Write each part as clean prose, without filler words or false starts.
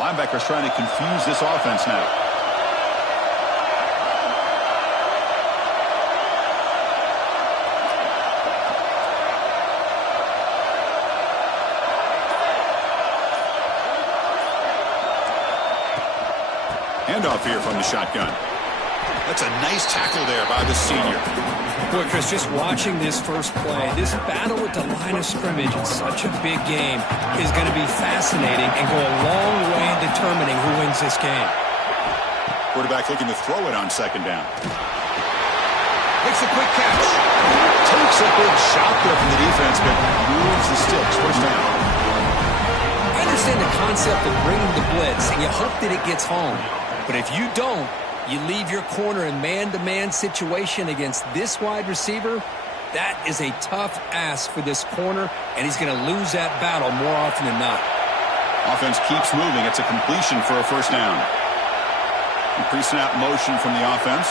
Linebacker's trying to confuse this offense now. Handoff here from the shotgun. That's a nice tackle there by the senior. Boy, Chris, just watching this first play, this battle at the line of scrimmage in such a big game is going to be fascinating and go a long way in determining who wins this game. Quarterback looking to throw it on second down. Makes a quick catch. Takes a big shot there from the defense, but moves the sticks. First down. I understand the concept of bringing the blitz, and you hope that it gets home. But if you don't, you leave your corner in man-to-man situation against this wide receiver. That is a tough ask for this corner, and he's going to lose that battle more often than not. Offense keeps moving. It's a completion for a first down. Pre-snap motion from the offense.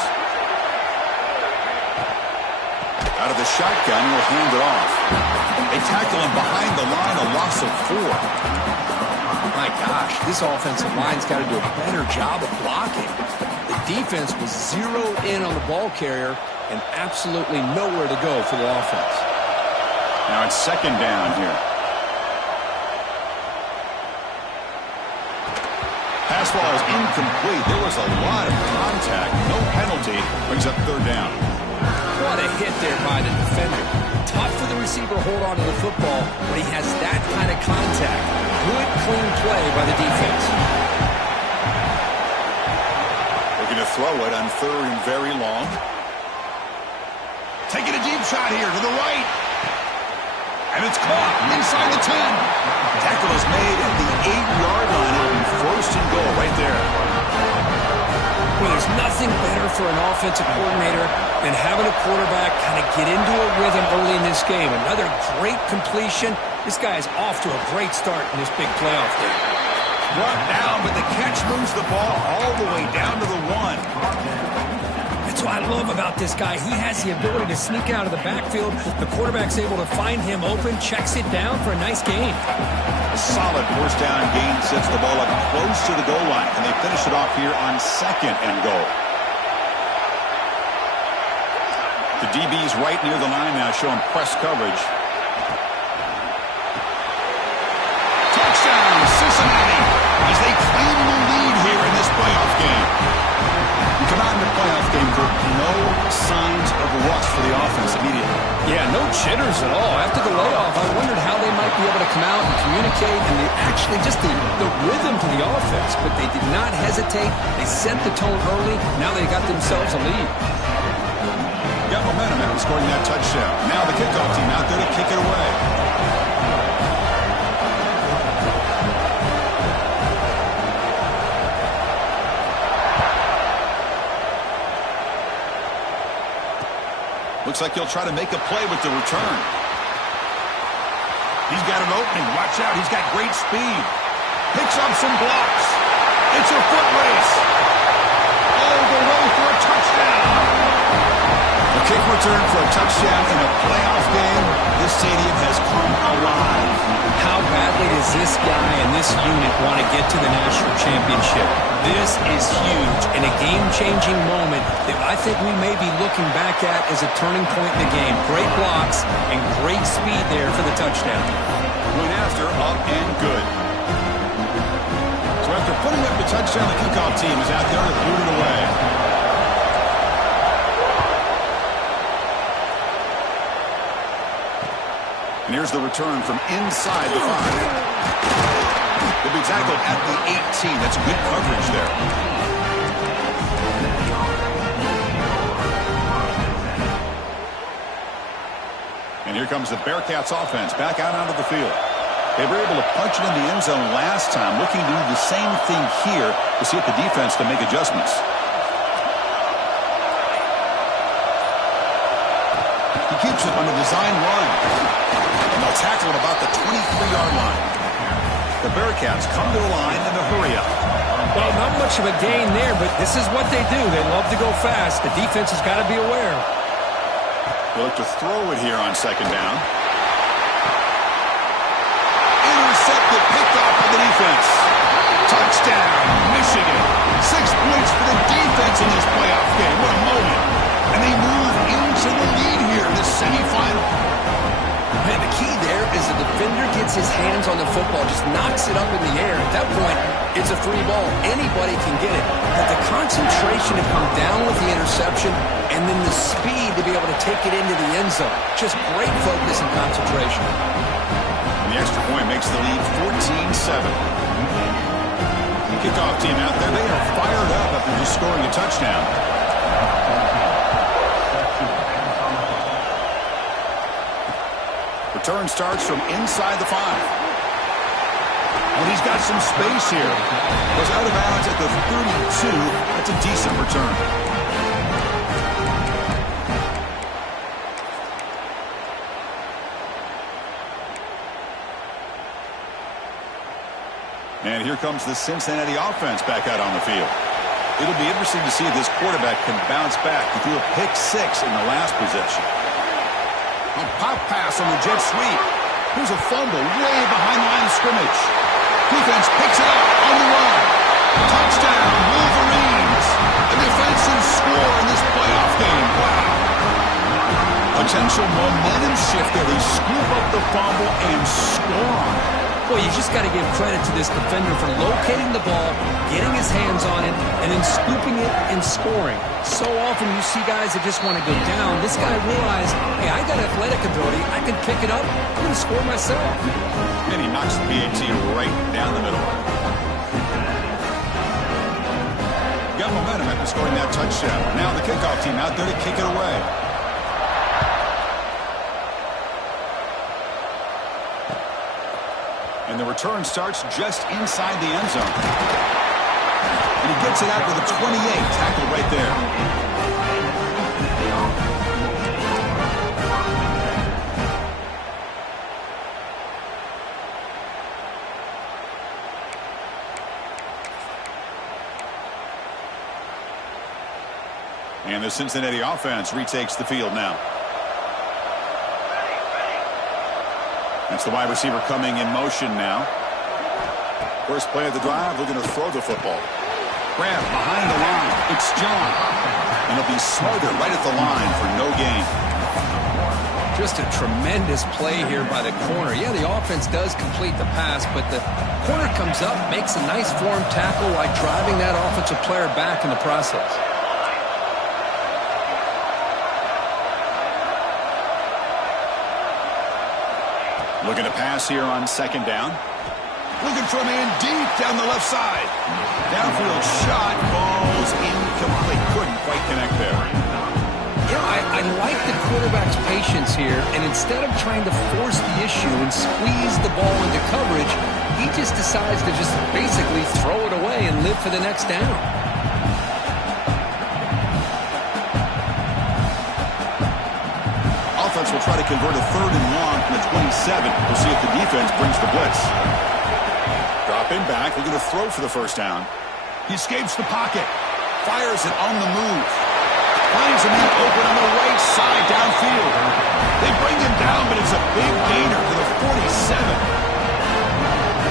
Out of the shotgun, will hand it off. They tackle him behind the line, a loss of 4. My gosh, this offensive line's got to do a better job of blocking. The defense was zeroed in on the ball carrier and absolutely nowhere to go for the offense. Now it's second down here. Pass ball is incomplete. There was a lot of contact. No penalty. Brings up third down. What a hit there by the defender. Tough for the receiver to hold on to the football when he has that kind of contact. Good, clean play by the defense. Looking to throw it on third and very long. Taking a deep shot here to the right. And it's caught inside the 10. Tackle is made at the 8-yard line. It'll be first and goal right there. Well, there's nothing better for an offensive coordinator than having a quarterback kind of get into a rhythm early in this game. Another great completion. This guy is off to a great start in this big playoff game. Brought down, but the catch moves the ball all the way down to the 1. That's what I love about this guy. He has the ability to sneak out of the backfield. The quarterback's able to find him open, checks it down for a nice gain. A solid first down gain sets the ball up close to the goal line. And they finish it off here on second and goal. The DB's right near the line now, showing press coverage. Touchdown, Cincinnati, as they claim the lead here in this playoff game. You come out in the playoff game for no signs of rust for the offense immediately. Yeah, no jitters at all. After the layoff, I wondered how they might be able to come out and communicate and actually just the rhythm to the offense. But they did not hesitate. They set the tone early. Now they got themselves a lead. Got momentum after scoring that touchdown. Now the kickoff team out there to kick it away. Looks like he'll try to make a play with the return. He's got an opening. Watch out. He's got great speed. Picks up some blocks. It's a foot race. All the way for a touchdown. A kick return for a touchdown in a playoff game. This stadium has come alive. How badly does this guy and this unit want to get to the national championship? This is huge and a game-changing moment that I think we may be looking back at as a turning point in the game. Great blocks and great speed there for the touchdown. Went after, up and good. So after putting up the touchdown, the kickoff team is out there to boot it away. And here's the return from inside the 5. He'll be tackled at the 18. That's good coverage there. And here comes the Bearcats offense back out onto the field. They were able to punch it in the end zone last time, looking to do the same thing here to see if the defense can make adjustments. He keeps it on the design run. And they'll tackle at about the 23-yard line. The Bearcats come to the line in a hurry up. Well, not much of a gain there, but this is what they do. They love to go fast. The defense has got to be aware. They look to throw it here on second down. Intercepted, picked off by the defense. Touchdown. in this playoff game. What a moment. And they move into the lead here in this semifinal. Man, the key there is the defender gets his hands on the football, just knocks it up in the air. At that point, it's a free ball. Anybody can get it. But the concentration to come down with the interception and then the speed to be able to take it into the end zone. Just great focus and concentration. And the extra point makes the lead 14-7. Kickoff team out there, they are fired up after just scoring a touchdown. Return starts from inside the 5. And he's got some space here. Goes out of bounds at the 32. That's a decent return. And here comes the Cincinnati offense back out on the field. It'll be interesting to see if this quarterback can bounce back. He threw a pick 6 in the last possession. A pop pass on the jet sweep. Here's a fumble way behind the line of scrimmage. Defense picks it up on the run. Touchdown, Wolverines. A defensive score in this playoff game. Wow. Potential momentum shift there. They scoop up the fumble and score on it. Well, you just got to give credit to this defender for locating the ball, getting his hands on it, and then scooping it and scoring. So often you see guys that just want to go down. This guy realized, hey, I got athletic ability. I can pick it up. I'm going to score myself. And he knocks the PAT right down the middle. Got momentum after scoring that touchdown. Now the kickoff team out there to kick it away. And the return starts just inside the end zone. And he gets it out to the 28. Tackle right there. And the Cincinnati offense retakes the field now. That's the wide receiver coming in motion now. First play of the drive, looking to throw the football. Grab behind the line. It's John. And he'll be smothered right at the line for no gain. Just a tremendous play here by the corner. Yeah, the offense does complete the pass, but the corner comes up, makes a nice form tackle while driving that offensive player back in the process. Looking to pass here on second down. Looking for a man deep down the left side. Downfield shot, falls incomplete. Couldn't quite connect there. Yeah, I like the quarterback's patience here, and instead of trying to force the issue and squeeze the ball into coverage, he just decides to just basically throw it away and live for the next down. Offense will try to convert a 3rd and long from the 27. We'll see if the defense brings the blitz. Dropping back, looking to throw for the first down. He escapes the pocket. Fires it on the move. Finds a man open on the right side downfield. They bring him down, but it's a big gainer for the 47.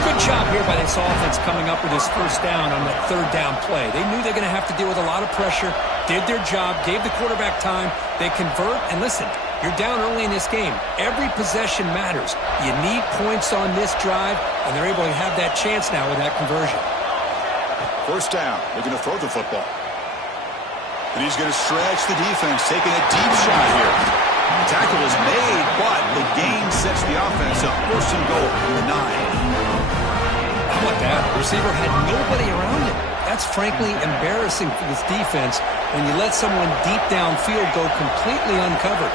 Good job here by this offense coming up with this first down on that 3rd down play. They knew they're going to have to deal with a lot of pressure, did their job, gave the quarterback time. They convert, and listen, you're down early in this game. Every possession matters. You need points on this drive, and they're able to have that chance now with that conversion. First down, looking to throw the football. And he's going to stretch the defense, taking a deep shot here. The tackle is made, but the gain sets the offense up. 1st and goal from the 9. How about that? The receiver had nobody around him. That's frankly embarrassing for this defense when you let someone deep downfield go completely uncovered.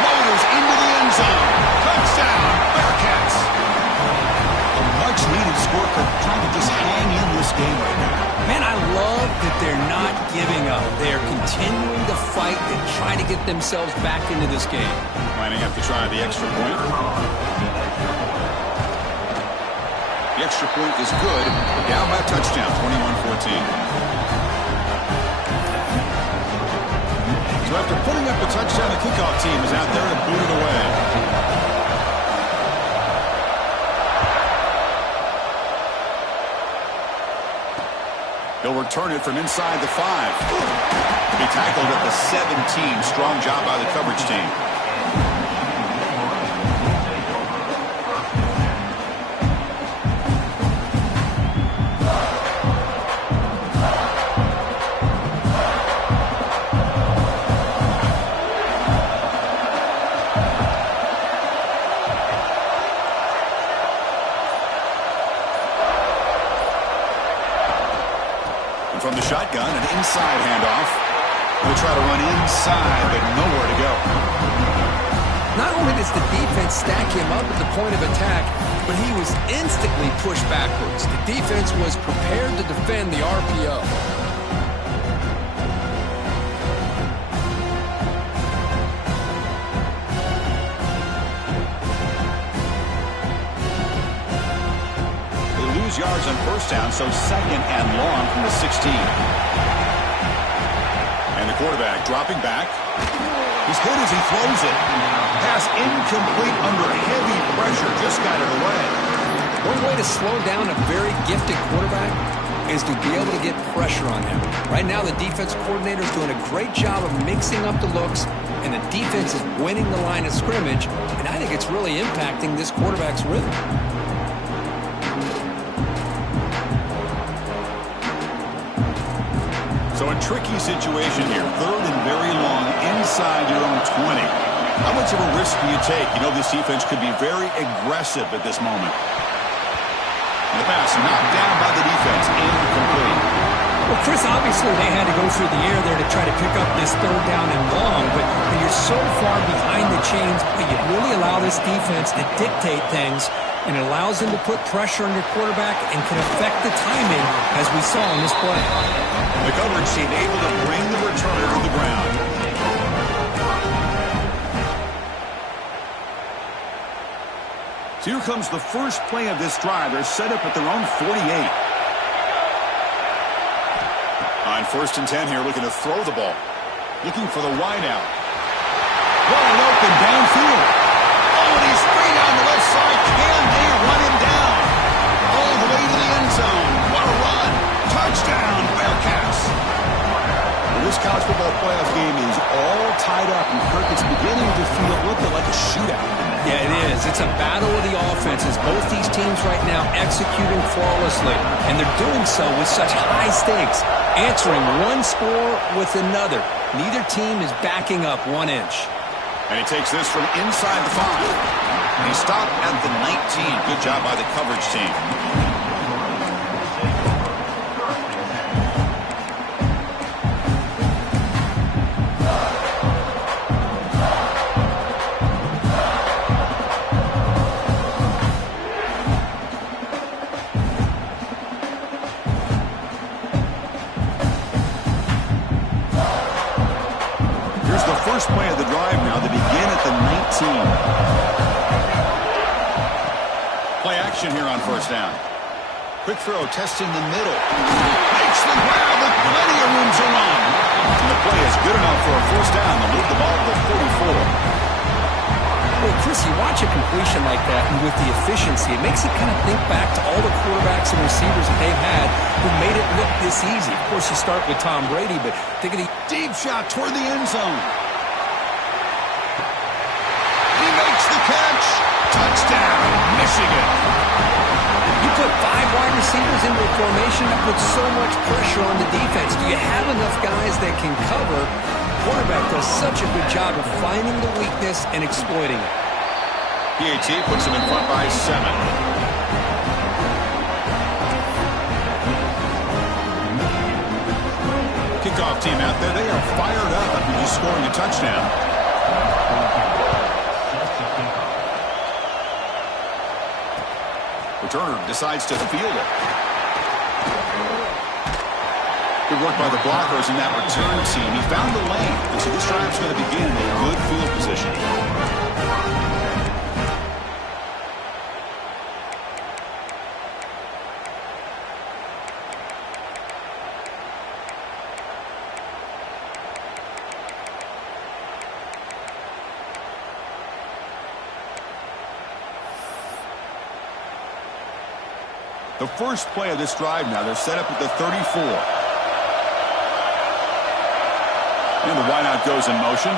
Motors into the end zone. Touchdown, Bearcats. A much-needed score, trying to just hang in this game right now. Man, I love that they're not giving up. They're continuing to fight and try to get themselves back into this game. Lining up to try the extra point. The extra point is good. Down by a touchdown, 21-14. So after putting up a touchdown, the kickoff team is out there to boot it away. return it from inside the 5. He tackled at the 17. Strong job by the coverage team. From the shotgun, an inside handoff. They'll try to run inside, but nowhere to go. Not only does the defense stack him up at the point of attack, but he was instantly pushed backwards. The defense was prepared to defend the RPO. Yards on first down, so second and long from the 16. And the quarterback dropping back. He's hit as he throws it. Pass incomplete under heavy pressure. Just got it away. One way to slow down a very gifted quarterback is to be able to get pressure on him. Right now, the defense coordinator is doing a great job of mixing up the looks, and the defense is winning the line of scrimmage, and I think it's really impacting this quarterback's rhythm. So a tricky situation here. Third and very long inside your own 20. How much of a risk do you take? You know this defense could be very aggressive at this moment. And the pass knocked down by the defense. Incomplete. Well, Chris, obviously they had to go through the air there to try to pick up this third down and long, but you're so far behind the chains, but you really allow this defense to dictate things, and it allows them to put pressure on your quarterback and can affect the timing, as we saw in this play. The coverage team able to bring the returner to the ground. So here comes the first play of this drive. They're set up at their own 48. On first and 10 here, looking to throw the ball. Looking for the wide out. Wide open downfield. Oh, and he's free down the left side. Can they run him down? All the way to the end zone. What a run. Touchdown, Bearcats. Well, this college football playoff game is all tied up, and Kirk, it's beginning to feel a little bit like a shootout. Yeah, it is. It's a battle of the offenses. Both these teams right now executing flawlessly, and they're doing so with such high stakes, answering one score with another. Neither team is backing up 1 inch. And he takes this from inside the 5. And he stopped at the 19. Good job by the coverage team. First play of the drive now. They begin at the 19. Play action here on first down. Quick throw, testing the middle. Makes the grab with plenty of room to run. And the play is good enough for a first down to move the ball to the 44. Well, Chris, you watch a completion like that, and with the efficiency, it makes you kind of think back to all the quarterbacks and receivers that they've had who made it look this easy. Of course, you start with Tom Brady, but think of the deep shot toward the end zone. Makes the catch. Touchdown, Michigan. You put 5 wide receivers into a formation that puts so much pressure on the defense. Do you have enough guys that can cover? Quarterback does such a good job of finding the weakness and exploiting it. PAT puts him in front by 7. Kickoff team out there. They are fired up after just scoring a touchdown. Returner decides to field it. Good work by the blockers in that return team. He found the lane, and so this drive's going to begin in a good field position. The first play of this drive now, they're set up at the 34. And the wideout goes in motion.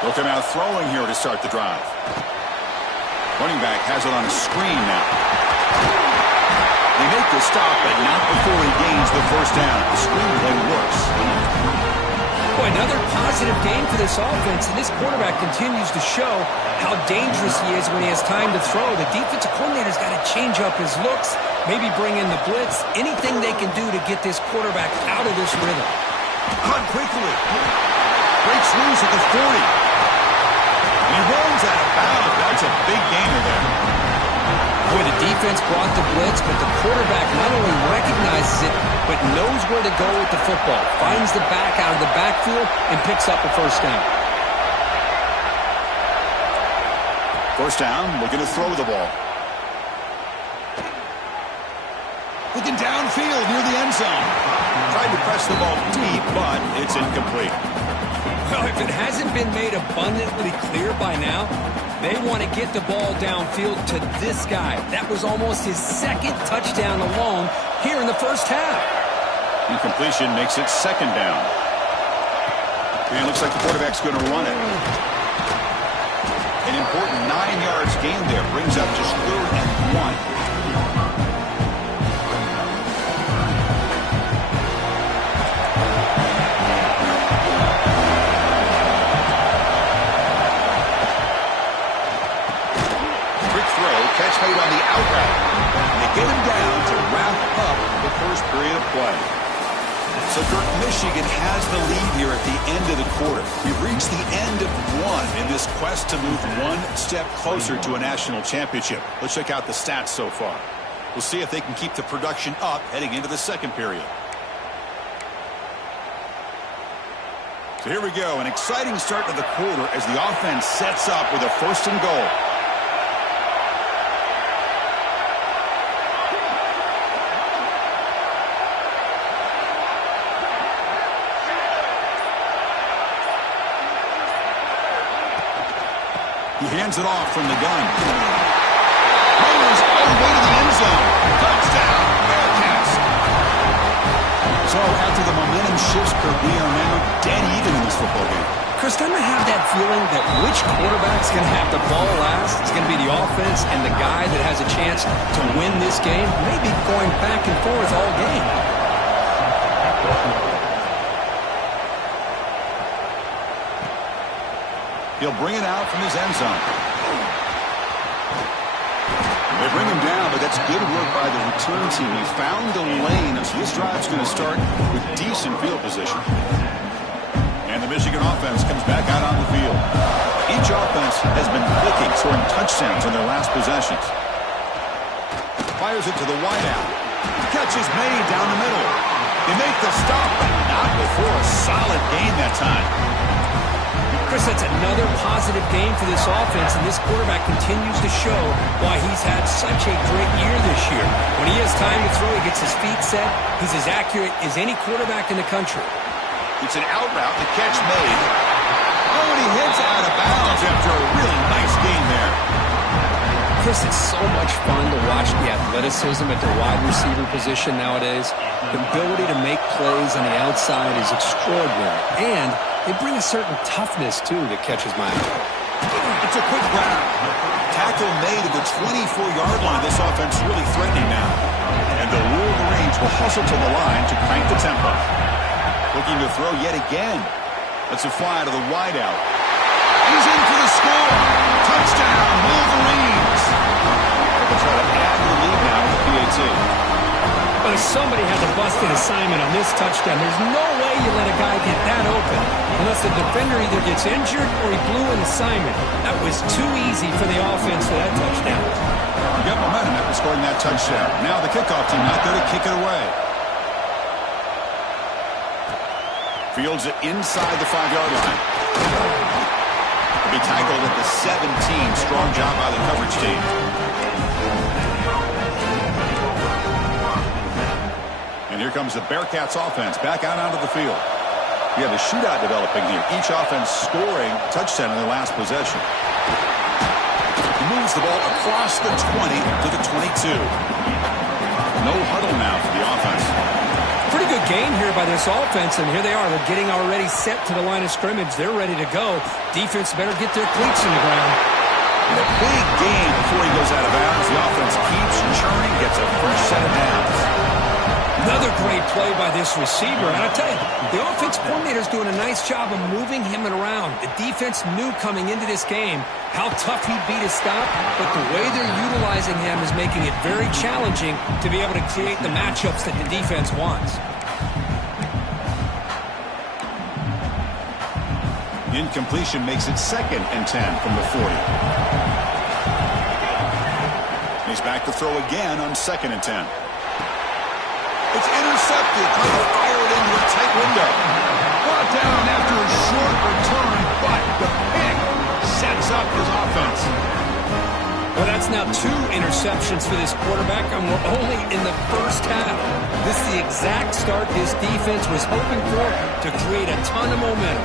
They'll come out throwing here to start the drive. Running back has it on a screen now. They make the stop, but not before he gains the first down. The screen play works. Boy, another positive game for this offense, and this quarterback continues to show how dangerous he is when he has time to throw. The defensive coordinator's got to change up his looks, maybe bring in the blitz, anything they can do to get this quarterback out of this rhythm. Caught quickly. Breaks loose at the 40. And he rolls out of bounds. That's a big gainer there. Boy, the defense brought the blitz, but the quarterback not only recognizes it, but knows where to go with the football. Finds the back out of the backfield and picks up a first down. First down, looking to throw the ball. Looking downfield near the end zone. Tried to press the ball deep, but it's incomplete. Well, if it hasn't been made abundantly clear by now, they want to get the ball downfield to this guy. That was almost his second touchdown alone here in the first half. Incompletion makes it second down. And it looks like the quarterback's going to run it. An important 9 yards gain there. Brings up just 3rd and 1. Catch made on the out route. And they get him down to wrap up the first period of play. So Michigan has the lead here at the end of the quarter. We've reached the end of one in this quest to move one step closer to a national championship. Let's check out the stats so far. We'll see if they can keep the production up heading into the second period. So here we go. An exciting start to the quarter as the offense sets up with a 1st and goal. He hands it off from the gun. Runners all the way to the end zone. Touchdown, Bearcats. So after the momentum shifts, Kurt, we are now dead even in this football game. Chris, don't I have that feeling that which quarterback's going to have the ball last? It's going to be the offense, and the guy that has a chance to win this game may be going back and forth all game. He'll bring it out from his end zone. They bring him down, but that's good work by the return team. He found the lane, so this drive's going to start with decent field position. And the Michigan offense comes back out on the field. Each offense has been clicking, scoring touchdowns on their last possessions. Fires it to the wideout. Catch is made down the middle. They make the stop, but not before a solid gain that time. Chris, that's another positive game for this offense, and this quarterback continues to show why he's had such a great year this year. When he has time to throw, he gets his feet set. He's as accurate as any quarterback in the country. It's an out route, the catch made. Oh, and he hits out of bounds after a really nice game there. Chris, it's so much fun to watch the athleticism at the wide receiver position nowadays. The ability to make plays on the outside is extraordinary, and they bring a certain toughness, too, that catches my eye. It's a quick grab. Tackle made at the 24-yard line. This offense really threatening now. And the Wolverines will hustle to the line to crank the tempo. Looking to throw yet again. That's a fly to the wideout. He's in for the score. Touchdown, Wolverines. They'll try to add to the lead now with the PAT. But if somebody had the busted assignment on this touchdown, there's no way you let a guy get that open unless the defender either gets injured or he blew an assignment. That was too easy for the offense for that touchdown. You got momentum after scoring that touchdown. Now the kickoff team out there to kick it away. Fields it inside the 5-yard line. He tackled at the 17. Strong job by the coverage team. And here comes the Bearcats offense back out onto the field. We have a shootout developing here. Each offense scoring touchdown in their last possession. He moves the ball across the 20 to the 22. No huddle now for the offense. Pretty good game here by this offense, and here they are. They're getting already set to the line of scrimmage. They're ready to go. Defense better get their cleats in the ground. And a big gain before he goes out of bounds. The offense keeps churning, gets a fresh set of downs. Another great play by this receiver. And I tell you, the offense coordinator's doing a nice job of moving him around. The defense knew coming into this game how tough he'd be to stop, but the way they're utilizing him is making it very challenging to be able to create the matchups that the defense wants. Incompletion makes it 2nd and 10 from the 40. He's back to throw again on 2nd and 10. It's intercepted. Trying to fire it into a tight window. Brought down after a short return, but the pick sets up his offense. Well, that's now 2 interceptions for this quarterback, and we're only in the first half. This is the exact start this defense was hoping for to create a ton of momentum.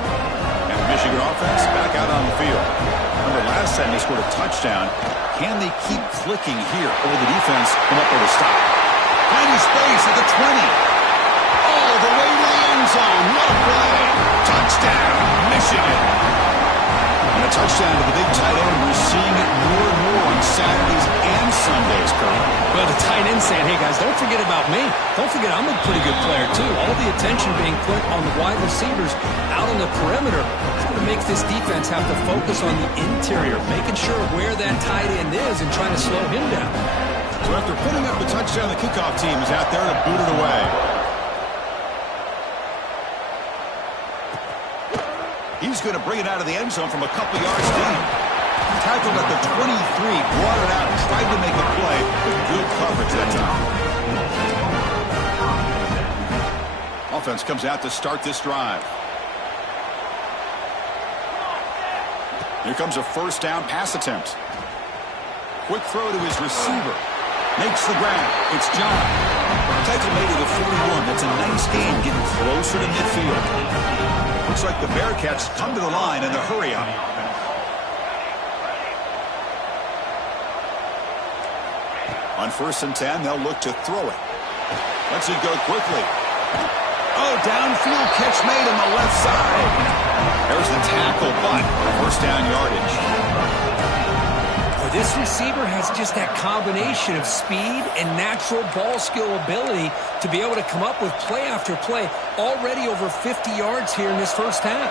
And the Michigan offense back out on the field. Remember, last time they scored a touchdown. Can they keep clicking here, or will the defense come up with a stop? Finding space at the 20. All the way to the end zone. What a play. Touchdown, Michigan. And a touchdown to the big tight end. We're seeing it more and more on Saturdays and Sundays, Kurt. Well, the tight end saying, hey, guys, don't forget about me. Don't forget I'm a pretty good player, too. All the attention being put on the wide receivers out on the perimeter. It's going to make this defense have to focus on the interior, making sure where that tight end is and trying to slow him down. So after putting up the touchdown, the kickoff team is out there to boot it away. He's going to bring it out of the end zone from a couple yards deep. Tackled at the 23, brought it out, tried to make a play, but good coverage that time. Offense comes out to start this drive. Here comes a first down pass attempt. Quick throw to his receiver. Makes the grab. It's John. Tackle made to the 41. That's a nice gain, getting closer to midfield. Looks like the Bearcats come to the line in a hurry-up. On 1st and 10, they'll look to throw it. Lets it go quickly. Oh, downfield catch made on the left side. There's the tackle, but first down yardage. This receiver has just that combination of speed and natural ball skill ability to be able to come up with play after play, already over 50 yards here in this first half.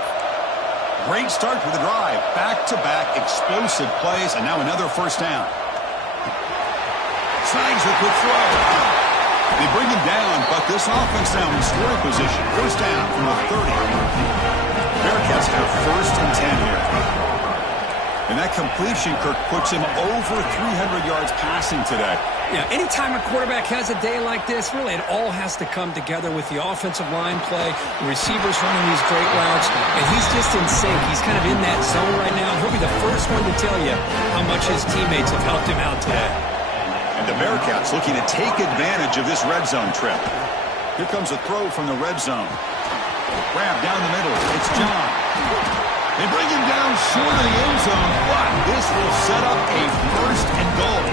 Great start to the drive. Back-to-back explosive plays, and now another first down. Snags a quick throw. They bring him down, but this offense now in scoring position. First down from the 30. Bearcats have 1st and 10 here. And that completion, Kirk, puts him over 300 yards passing today. Yeah, anytime a quarterback has a day like this, really it all has to come together with the offensive line play, the receivers running these great routes, and he's just in sync. He's kind of in that zone right now, and he'll be the first one to tell you how much his teammates have helped him out today. And the Bearcats looking to take advantage of this red zone trip. Here comes a throw from the red zone. Grab down the middle. It's John. They bring him down short of the end zone, but this will set up a 1st and goal.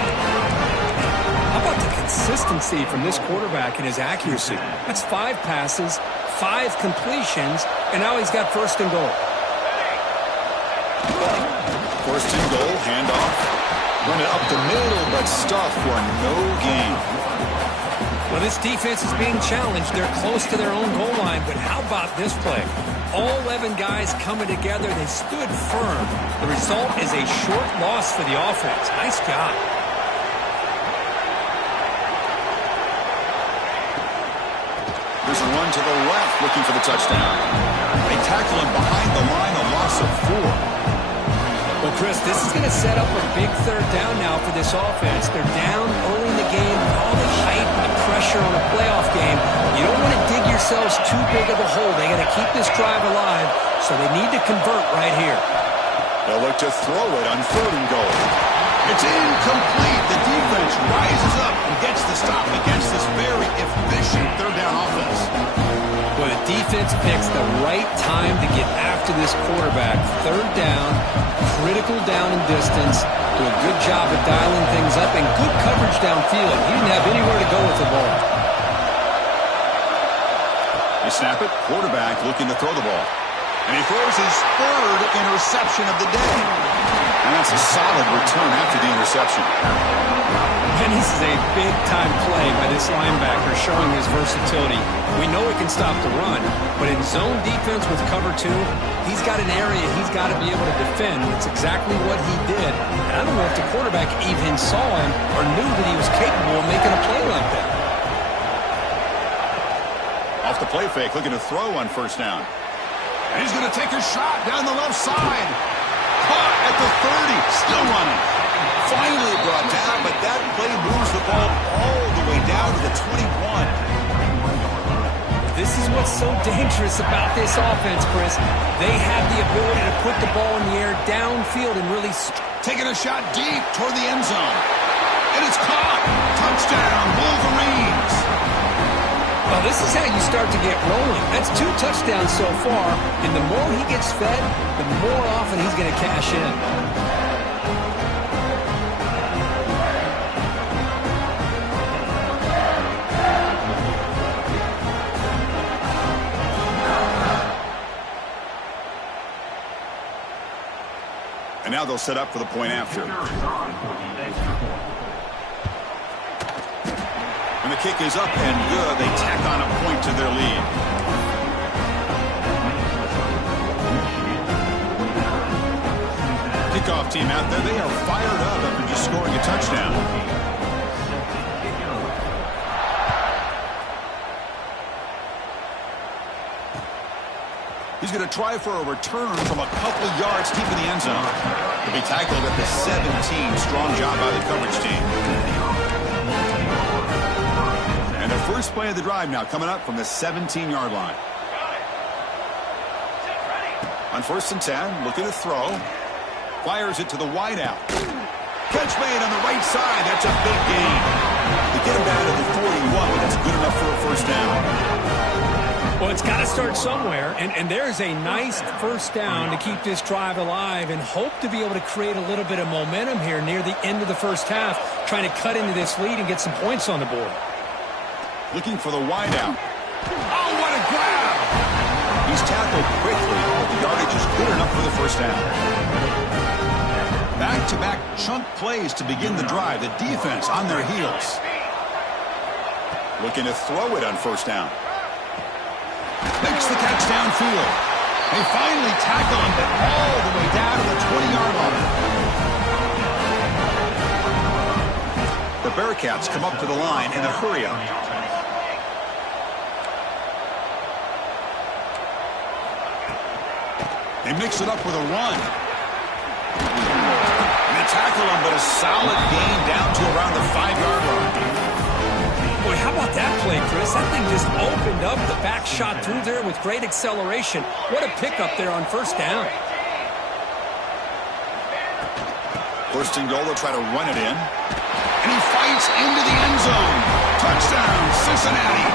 How about the consistency from this quarterback and his accuracy? That's 5 passes, 5 completions, and now he's got 1st and goal. 1st and goal, handoff. Run it up the middle, but stuffed for no gain. Well, this defense is being challenged. They're close to their own goal line, but how about this play? All 11 guys coming together. They stood firm. The result is a short loss for the offense. Nice job. There's a run to the left looking for the touchdown. They tackle him behind the line, a loss of 4. Well, Chris, this is going to set up a big 3rd down now for this offense. They're down early in the game. All the hype and the pressure on a playoff game. You don't want to dig yourselves too big of a hole. They got to keep this drive alive, so they need to convert right here. They'll look to throw it on 3rd and goal. It's incomplete. The defense rises up and gets the stop against this very efficient 3rd down offense. Well, the defense picks the right time to get after this quarterback. 3rd down, critical down and distance. Do a good job of dialing things up and good coverage downfield. He didn't have anywhere to go with the ball. snap it. Quarterback looking to throw the ball. And he throws his third interception of the day. And that's a solid return after the interception. And this is a big-time play by this linebacker showing his versatility. We know he can stop the run, but in zone defense with cover 2, he's got an area he's got to be able to defend. That's exactly what he did. And I don't know if the quarterback even saw him or knew that he was capable of making a play like that. Off the play fake, looking to throw on first down. And he's going to take a shot down the left side. Caught at the 30, still running. Finally brought down, but that play moves the ball all the way down to the 21. This is what's so dangerous about this offense, Chris. They have the ability to put the ball in the air downfield and really... Taking a shot deep toward the end zone. And it's caught. Touchdown, Wolverines. Well, this is how you start to get rolling. That's 2 touchdowns so far, and the more he gets fed, the more often he's going to cash in. And now they'll set up for the point after. And the kick is up and good. They tack on a point to their lead. Kickoff team out there. They are fired up after just scoring a touchdown. He's going to try for a return from a couple yards deep in the end zone. He'll be tackled at the 17. Strong job by the coverage team. And the first play of the drive now coming up from the 17-yard line. On 1st and 10, looking to throw. Fires it to the wideout. Catch made on the right side. That's a big gain. They get him down to the 41, but that's good enough for a first down. Well, it's got to start somewhere, and there's a nice first down to keep this drive alive and hope to be able to create a little bit of momentum here near the end of the first half, trying to cut into this lead and get some points on the board. Looking for the wideout. Oh, what a grab! He's tackled quickly, but the yardage is good enough for the first down. Back-to-back chunk plays to begin the drive. The defense on their heels. Looking to throw it on first down. Makes the catch downfield. They finally tackle him all the way down to the 20-yard line. The Bearcats come up to the line in a hurry-up. They mix it up with a run. And they tackle him, but a solid gain down to around the 5-yard line. Boy, how about that play, Chris? That thing just opened up the back shot through there with great acceleration. What a pickup there on first down. First and goal, they'll try to run it in. And he fights into the end zone. Touchdown, Cincinnati.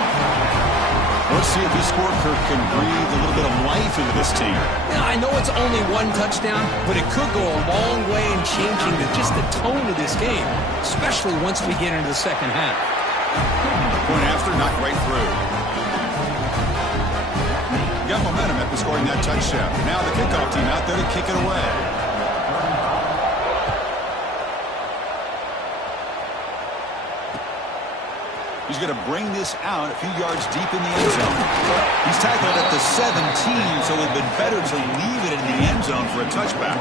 Let's see if this scorecard can breathe a little bit of life into this team. Now, I know it's only 1 touchdown, but it could go a long way in changing just the tone of this game, especially once we get into the second half. Point after, not right through. Got momentum after scoring that touchdown. Now the kickoff team out there to kick it away. He's going to bring this out a few yards deep in the end zone. He's tackled at the 17, so it would have been better to leave it in the end zone for a touchback.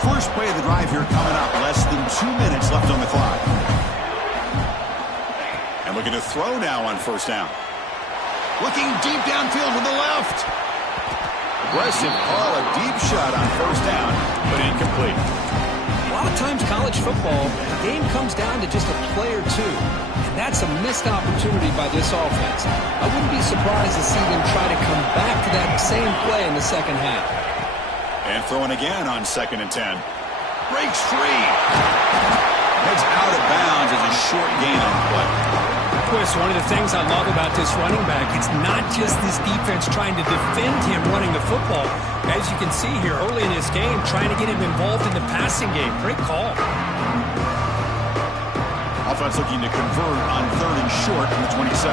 First play of the drive here coming up. Less than 2 minutes left on the clock. And looking to throw now on first down. Looking deep downfield to the left. Aggressive call, a deep shot on first down, but incomplete. A lot of times college football, the game comes down to just a play or two. And that's a missed opportunity by this offense. I wouldn't be surprised to see them try to come back to that same play in the second half. And throwing again on 2nd and 10. Breaks free. Heads out of bounds as a short gain on the play. Chris, one of the things I love about this running back, it's not just this defense trying to defend him running the football. As you can see here early in this game, trying to get him involved in the passing game. Great call. offense looking to convert on 3rd and short from the 27.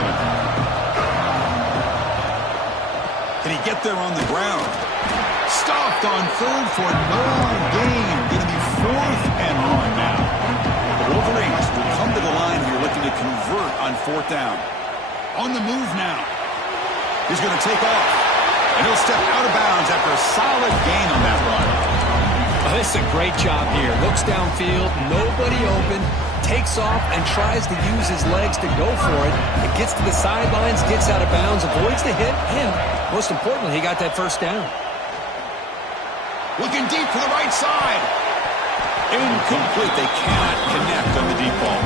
Can he get there on the ground? Stopped on 3rd for no gain. Going to be 4th and 1 now. The Wolverines will come to the line here looking to convert on 4th down. On the move now. He's going to take off. And he'll step out of bounds after a solid gain on that run. Oh, this is a great job here. Looks downfield, nobody open, takes off and tries to use his legs to go for it. It gets to the sidelines, gets out of bounds, avoids the hit, and most importantly, he got that 1st down. Looking deep to the right side. Incomplete. They cannot connect on the deep ball.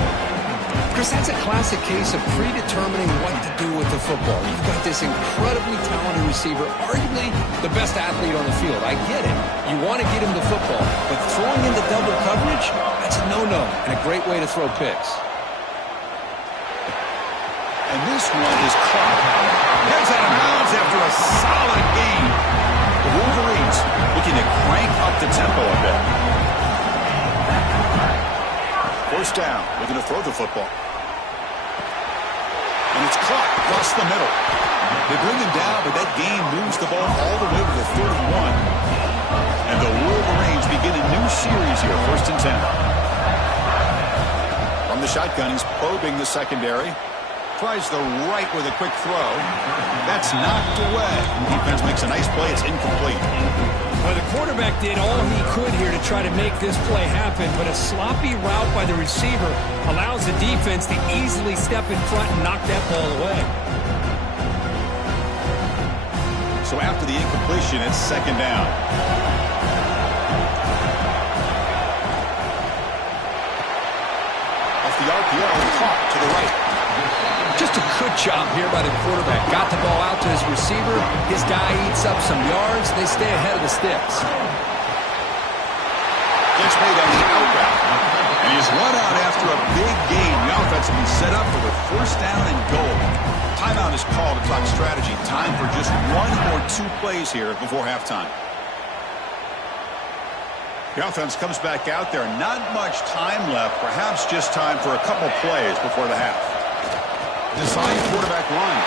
Chris, that's a classic case of predetermining what to do with the football. You've got this incredibly talented receiver, arguably the best athlete on the field. I get it. You want to get him the football, but throwing into double coverage, that's a no-no and a great way to throw picks. And this one is caught. Heads out of bounds after a solid gain. The Wolverines looking to crank up the tempo a bit. 1st down, looking to throw the football. And it's caught across the middle. They bring him down, but that gain moves the ball all the way to the 31. And the Wolverines begin a new series here, 1st and 10. From the shotgun, he's probing the secondary. Tries the right with a quick throw. That's knocked away. Defense makes a nice play. It's incomplete. Well, the quarterback did all he could here to try to make this play happen, but a sloppy route by the receiver allows the defense to easily step in front and knock that ball away. So after the incompletion, it's 2nd down. Off the RPO, caught to the right. Just a good job here by the quarterback. Got the ball out to his receiver. His guy eats up some yards. They stay ahead of the sticks. Gets made on the out route. And he's run out after a big gain. The offense will be set up for the 1st down and goal. Timeout is called to talk strategy. Time for just 1 or 2 plays here before halftime. The offense comes back out there. Not much time left. Perhaps just time for a couple plays before the half. Design quarterback run.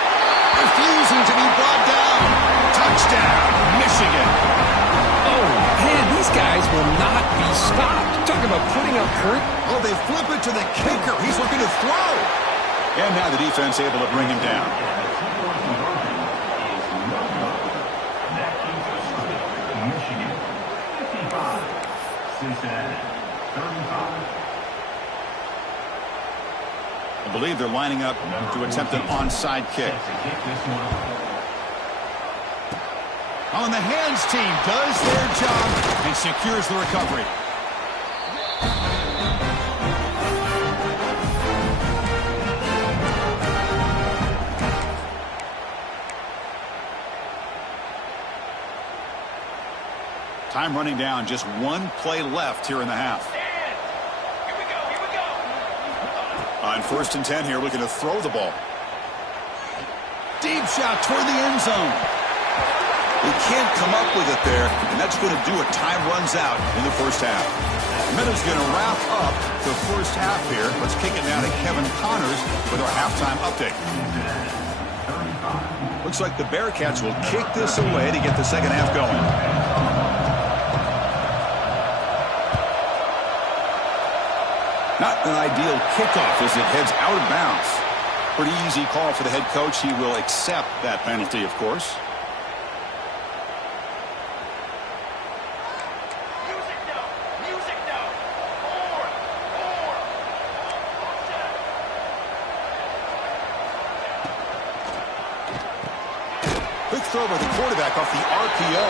Refusing to be brought down. Touchdown, Michigan. Oh, man, these guys will not be stopped. Talking about putting up hurt. Oh, they flip it to the kicker. He's looking to throw. And now the defense able to bring him down. Michigan, 55. Cincinnati, 35. I believe they're lining up to attempt an onside kick. On the hands team does their job and secures the recovery. Time running down. Just 1 play left here in the half. On 1st and 10 here, looking to throw the ball. Deep shot toward the end zone. He can't come up with it there, and that's going to do it. Time runs out in the 1st half. Minutes going to wrap up the 1st half here. Let's kick it now to Kevin Connors with our halftime update. Looks like the Bearcats will kick this away to get the 2nd half going. Not an ideal kickoff as it heads out of bounds. Pretty easy call for the head coach. He will accept that penalty, of course. Quick throw by the quarterback off the RPO.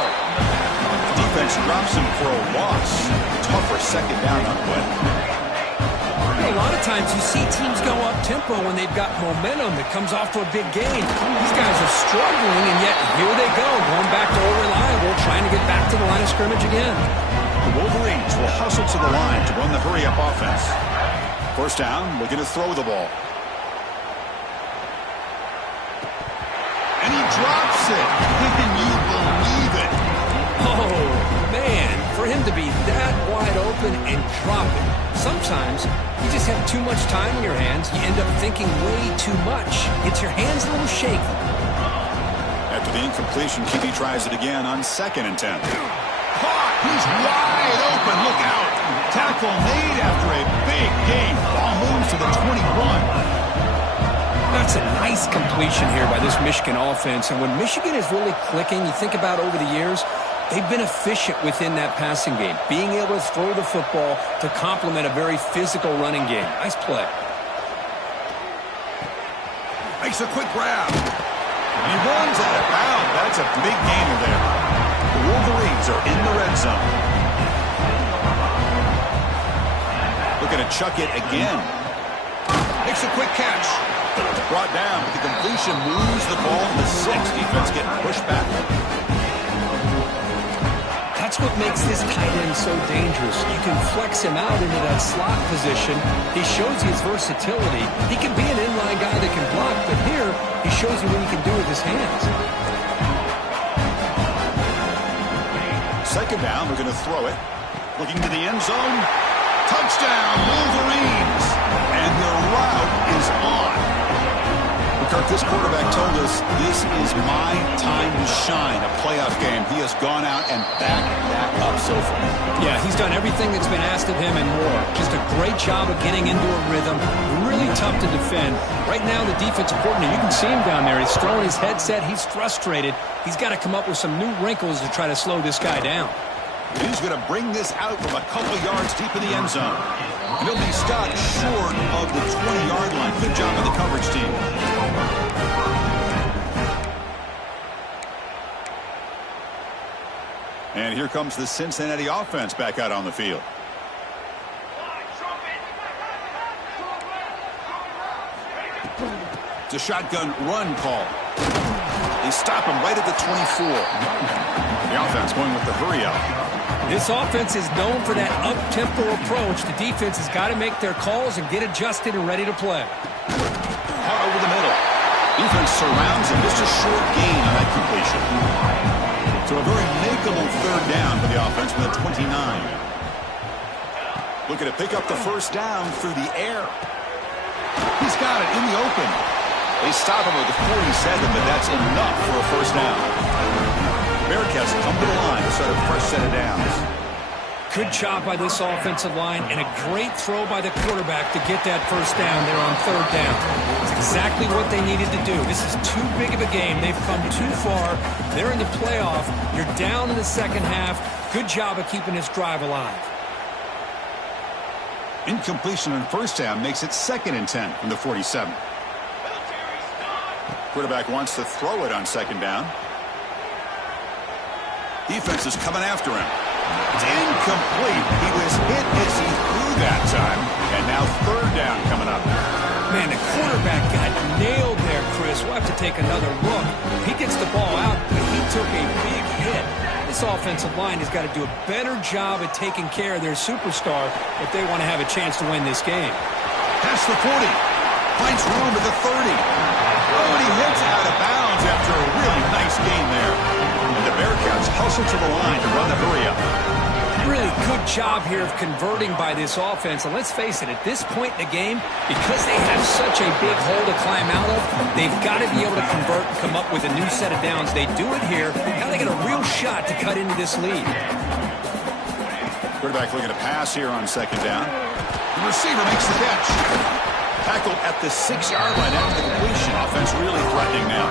Defense drops him for a loss. Tougher 2nd down on the way. A lot of times you see teams go up-tempo when they've got momentum. It comes off to a big gain. These guys are struggling, and yet here they go, going back to old reliable, trying to get back to the line of scrimmage again. The Wolverines will hustle to the line to run the hurry-up offense. 1st down, looking to throw the ball. And he drops it. Can you believe it? Oh, man, for him to be that wide open and drop it. Sometimes you just have too much time in your hands. You end up thinking way too much. Gets your hands a little shaky. After the incompletion, QB tries it again on 2nd and 10. Caught! He's wide open. Look out. Tackle made after a big gain. Ball moves to the 21. That's a nice completion here by this Michigan offense. And when Michigan is really clicking, you think about over the years, they've been efficient within that passing game, being able to throw the football to complement a very physical running game. Nice play. Makes a quick grab. And he runs out of bounds. That's a big gainer there. The Wolverines are in the red zone. Looking to chuck it again. Makes a quick catch. Brought down. The completion moves the ball to the 6. Defense getting pushed back. That's what makes this tight end so dangerous. You can flex him out into that slot position. He shows you his versatility. He can be an inline guy that can block, but here he shows you what he can do with his hands. 2nd down, we're going to throw it. Looking to the end zone. Touchdown, Wolverines! And the route is on. Kirk, this quarterback told us this is my time to shine, a playoff game. He has gone out and backed that up so far. Yeah, he's done everything that's been asked of him and more. Just a great job of getting into a rhythm. Really tough to defend. Right now, the defensive coordinator, you can see him down there. He's throwing his headset. He's frustrated. He's got to come up with some new wrinkles to try to slow this guy down. He's going to bring this out from a couple yards deep in the end zone. And he'll be stopped short of the 20-yard line. Good job of the coverage team. And here comes the Cincinnati offense back out on the field. It's a shotgun run call. They stop him right at the 24. The offense going with the hurry up. This offense is known for that up-tempo approach. The defense has got to make their calls and get adjusted and ready to play. Out over the middle. Defense surrounds him. Just a short gain on that completion. So a very makeable 3rd down for the offense with a 29. Looking to pick up the 1st down through the air. He's got it in the open. They stop him at the 47, but that's enough for a 1st down. Bearcats come to the line to start a fresh set of downs. Good job by this offensive line and a great throw by the quarterback to get that 1st down there on 3rd down. It's exactly what they needed to do. This is too big of a game. They've come too far. They're in the playoff. You're down in the 2nd half. Good job of keeping this drive alive. Incompletion on 1st down makes it 2nd and 10 from the 47. Quarterback wants to throw it on 2nd down. Defense is coming after him. It's incomplete. He was hit as he threw that time. And now 3rd down coming up. Man, the quarterback got nailed there, Chris. We'll have to take another look. He gets the ball out, but he took a big hit. This offensive line has got to do a better job at taking care of their superstar if they want to have a chance to win this game. Past the 40. Finds room at the 30. Oh, and he hits out of bounds after a really nice gain there. And the Bearcats hustle to the line to run the hurry up. Really good job here of converting by this offense. And let's face it, at this point in the game, because they have such a big hole to climb out of, they've got to be able to convert and come up with a new set of downs. They do it here. Now they get a real shot to cut into this lead. Quarterback looking to pass here on 2nd down. The receiver makes the catch. Tackled at the 6-yard line after the completion. Offense really threatening now.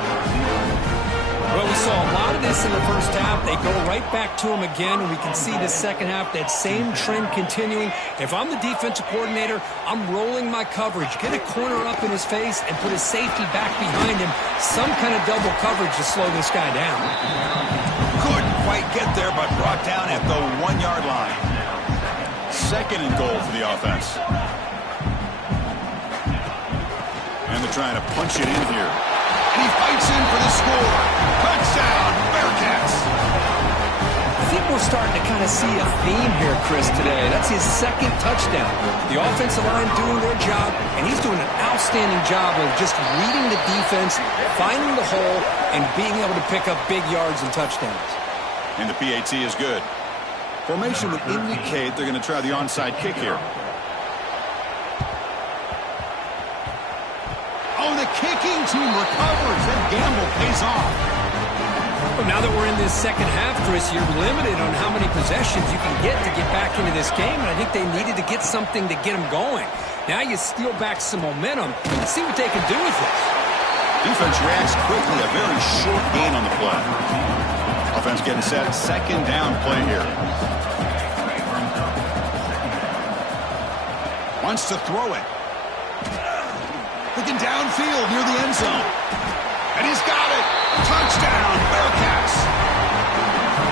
Well, we saw a lot of this in the 1st half. They go right back to him again, and we can see the 2nd half, that same trend continuing. If I'm the defensive coordinator, I'm rolling my coverage. Get a corner up in his face and put a safety back behind him. Some kind of double coverage to slow this guy down. Couldn't quite get there, but brought down at the 1-yard line. 2nd and goal for the offense. And they're trying to punch it in here. And he fights in for the score. Touchdown, Bearcats. I think we're starting to kind of see a theme here, Chris, today. That's his 2nd touchdown. The offensive line doing their job, and he's doing an outstanding job of just reading the defense, finding the hole, and being able to pick up big yards and touchdowns. And the PAT is good. Formation would indicate they're going to try the onside kick here. King team recovers. That gamble pays off. Well, now that we're in this second half, Chris, you're limited on how many possessions you can get to get back into this game, and I think they needed to get something to get them going. Now you steal back some momentum and see what they can do with this. Defense reacts quickly. A very short gain on the play. Offense getting set. Second down play here. Wants to throw it. Looking downfield near the end zone. And he's got it. Touchdown, Bearcats.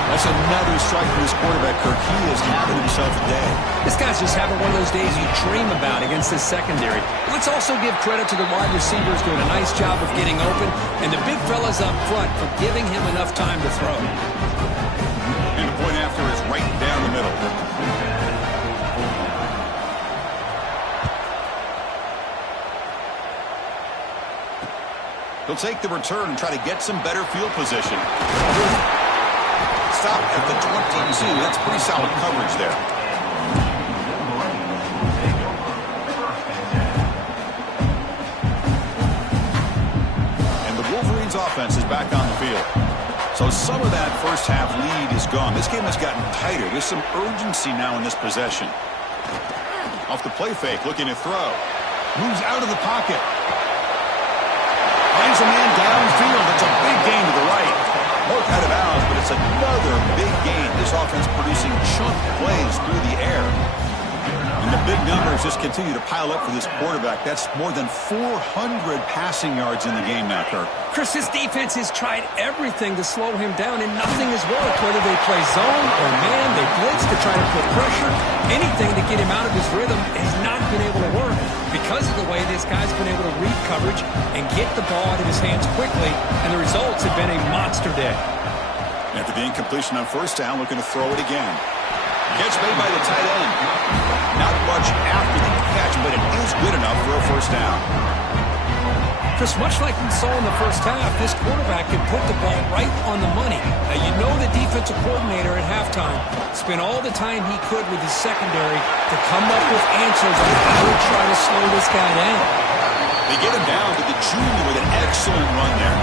That's another strike for this quarterback, Kirk. He is having himself a day. This guy's just having one of those days you dream about against this secondary. Let's also give credit to the wide receivers doing a nice job of getting open, and the big fellas up front for giving him enough time to throw. And the point after is right down the middle. He'll take the return and try to get some better field position. Stop at the 22. That's pretty solid coverage there. And the Wolverines' offense is back on the field. So some of that first half lead is gone. This game has gotten tighter. There's some urgency now in this possession. Off the play fake, looking to throw. Moves out of the pocket. Finds a man downfield. It's a big gain to the right. Both out of bounds, but it's another big gain. This offense producing chunk plays through the air. And the big numbers just continue to pile up for this quarterback. That's more than 400 passing yards in the game now, Kirk. Chris, this defense has tried everything to slow him down, and nothing has worked. Whether they play zone or man, they blitz to try to put pressure. Anything to get him out of his rhythm has not been able to work because of the way this guy's been able to read coverage and get the ball out of his hands quickly, and the results have been a monster day. After the incompletion on first down, looking to throw it again. Catch made by the tight end. Not much after the catch, but it is good enough for a first down. Chris, much like we saw in the first half, this quarterback can put the ball right on the money. Now, you know the defensive coordinator at halftime spent all the time he could with his secondary to come up with answers on how to try to slow this guy down. They get him down to the junior with an excellent run there.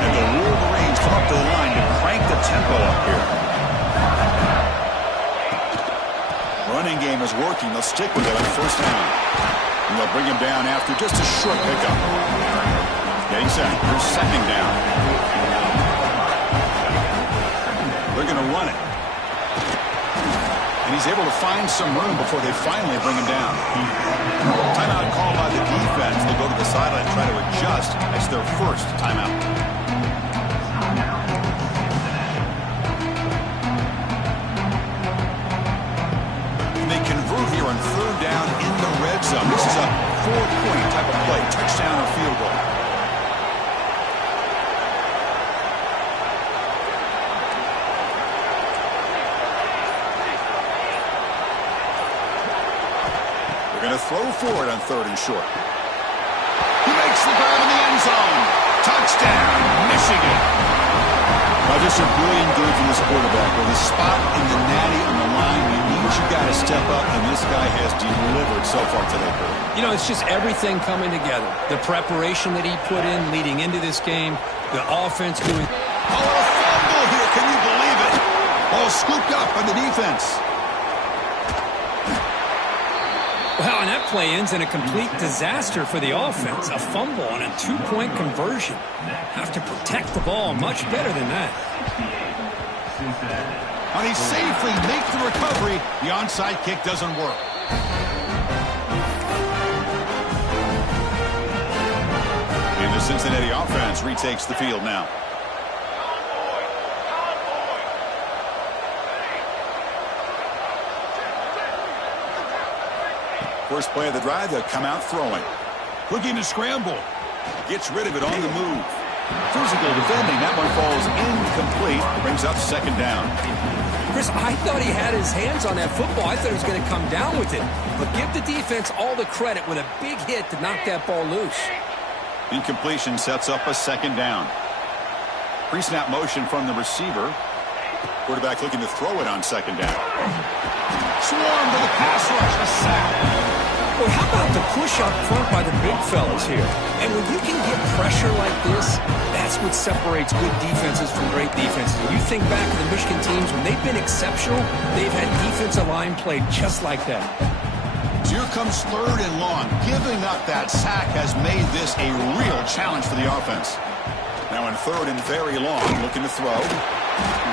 And the Wolverines come up to the line to crank the tempo up here. Running game is working. They'll stick with it on first down. And they'll bring him down after just a short pickup. Getting set. Here's second down. They're going to run it. And he's able to find some room before they finally bring him down. Timeout called by the defense. They'll go to the sideline and try to adjust. That's their first timeout. They convert here on third down in the red zone. This is a 4-point type of play, touchdown or field goal. They're going to throw forward on third and short. He makes the grab in the end zone. Touchdown, Michigan. Well, just a brilliant game from this quarterback. With a spot in the natty on the line, you need your guy to step up, and this guy has delivered so far today, Kurt. You know, it's just everything coming together. The preparation that he put in leading into this game, the offense doing... Oh, a fumble here. Can you believe it? Ball scooped up by the defense. Well, and that play ends in a complete disaster for the offense. A fumble and a 2-point conversion. Have to protect the ball much better than that. And he safely makes the recovery. The onside kick doesn't work. And the Cincinnati offense retakes the field now. First play of the drive, they'll come out throwing. Looking to scramble. Gets rid of it on the move. Physical defending. That one falls incomplete. Brings up second down. Chris, I thought he had his hands on that football. I thought he was going to come down with it. But give the defense all the credit with a big hit to knock that ball loose. Incompletion sets up a second down. Pre-snap motion from the receiver. Quarterback looking to throw it on second down. Swarm to the pass rush. A sack. Well, how about the push up front by the big fellas here? And when you can get pressure like this, that's what separates good defenses from great defenses. You think back to the Michigan teams, when they've been exceptional, they've had defensive line play just like that. Here comes 3rd and long. Giving up that sack has made this a real challenge for the offense. Now in 3rd and very long, looking to throw.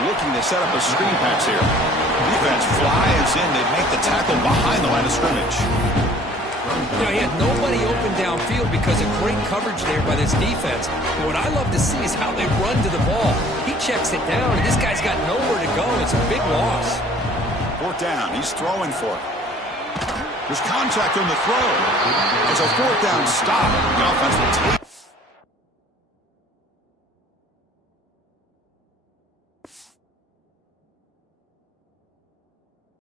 Looking to set up a screen pass here. Defense flies in. They make the tackle behind the line of scrimmage. You know, he had nobody open downfield because of great coverage there by this defense. What I love to see is how they run to the ball. He checks it down, and this guy's got nowhere to go. It's a big loss. 4th down. He's throwing for it. There's contact on the throw. It's a 4th down stop. The offense will take